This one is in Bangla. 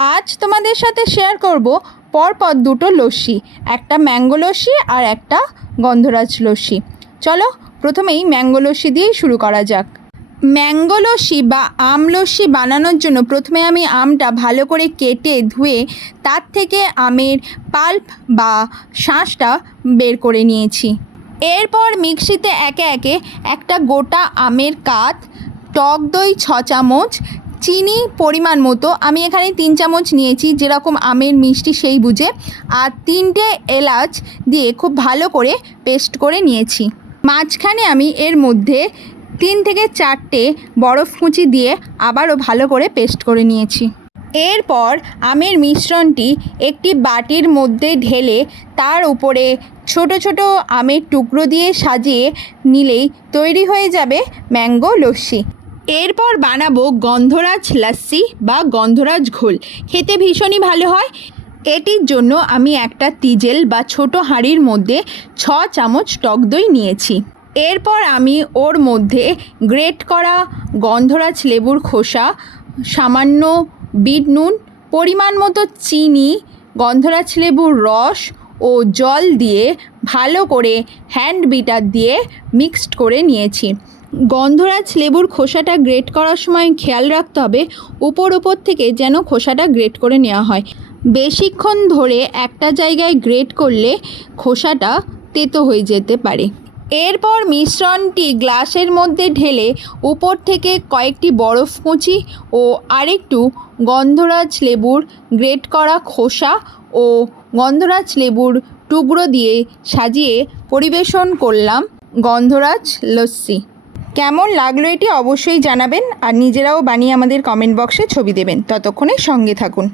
আজ তোমাদের সাথে শেয়ার করব পরপর দুটো লস্যি, একটা ম্যাঙ্গো লস্যি আর একটা গন্ধরাজ লস্যি। চলো প্রথমেই ম্যাঙ্গো লস্যি দিয়েই শুরু করা যাক। ম্যাঙ্গো লস্যি বা আম লস্যি বানানোর জন্য প্রথমে আমি আমটা ভালো করে কেটে ধুয়ে তার থেকে আমের পাল্প বা শাঁসটা বের করে নিয়েছি। এরপর মিক্সিতে একে একে একটা গোটা আমের কাত, টক দই ছ চামচ চিনি পরিমাণ মতো আমি এখানে তিন চামচ নিয়েছি, যেরকম আমের মিষ্টি সেই বুঝে। আর তিনটে এলাচ দিয়ে খুব ভালো করে পেস্ট করে নিয়েছি। মাঝখানে আমি এর মধ্যে তিন থেকে চারটে বরফ কুচি দিয়ে আবারও ভালো করে পেস্ট করে নিয়েছি। এরপর আমের মিশ্রণটি একটি বাটির মধ্যে ঢেলে তার উপরে ছোট ছোট আমের টুকরো দিয়ে সাজিয়ে নিলেই তৈরি হয়ে যাবে ম্যাঙ্গো লস্যি। এরপর বানাবো গন্ধরাজ লাস্সি বা গন্ধরাজ ঘোল। খেতে ভীষণই ভালো হয়। এটির জন্য আমি একটা তিজেল বা ছোট হাঁড়ির মধ্যে ছ চামচ টক দই নিয়েছি। এরপর আমি ওর মধ্যে গ্রেট করা গন্ধরাজ লেবুর খোসা, সামান্য বিট নুন, পরিমাণ মতো চিনি, গন্ধরাজ লেবুর রস ও জল দিয়ে ভালো করে হ্যান্ড বিটার দিয়ে মিক্সড করে নিয়েছি। গন্ধরাজ লেবুর খোসাটা গ্রেট করার সময় খেয়াল রাখতে হবে, উপর উপর থেকে যেন খোসাটা গ্রেট করে নেওয়া হয়। বেশিক্ষণ ধরে একটা জায়গায় গ্রেট করলে খোসাটা তেতো হয়ে যেতে পারে। এরপর মিশ্রণটি গ্লাসের মধ্যে ঢেলে উপর থেকে কয়েকটি বরফ কুচি ও আরেকটু গন্ধরাজ লেবুর গ্রেট করা খোসা ও গন্ধরাজ লেবুর টুকরো দিয়ে সাজিয়ে পরিবেশন করলাম গন্ধরাজ লস্যি। কেমন লাগল এটি অবশ্যই জানাবেন আর নিজেরাও বানিয়ে আমাদের কমেন্ট বক্সে ছবি দেবেন। ততক্ষণে সঙ্গে থাকুন।